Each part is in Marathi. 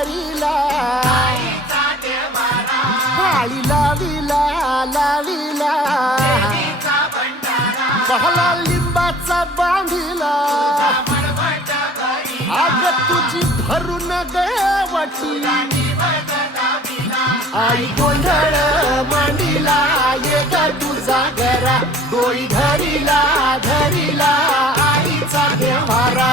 हरीला माळी लावीला लावीला बहला लिंबाचा बांधिला आग तुझी भरून गवटी आई गोंधळ मांडीला ये ग तुझा घरा डोई धरीला धरीला आईचा देवारा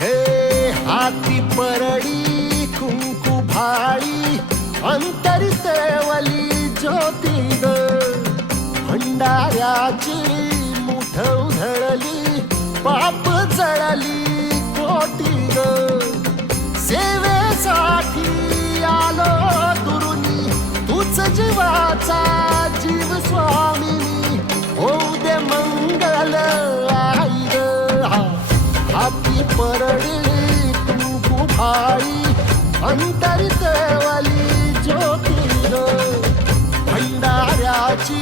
हे हाती परडी कुंकू भाळी अंतरी तेवली ज्योती ग भंडाऱ्याची मुठ उधळली पाप जळली कोटी ग सेवेसाठी आलो दुरुनी तूच जीवाचा जीव स्वामिनी होऊ दे मंगल आई ग हाती परडी कुंकू भाळी अंतरी तेवली ज्योती ग भंडाऱ्याची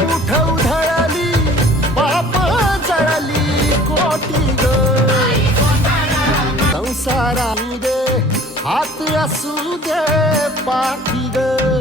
मुठ उधळली पाप जळली कोटी ग संसारा दे हात असू दे पाठी ग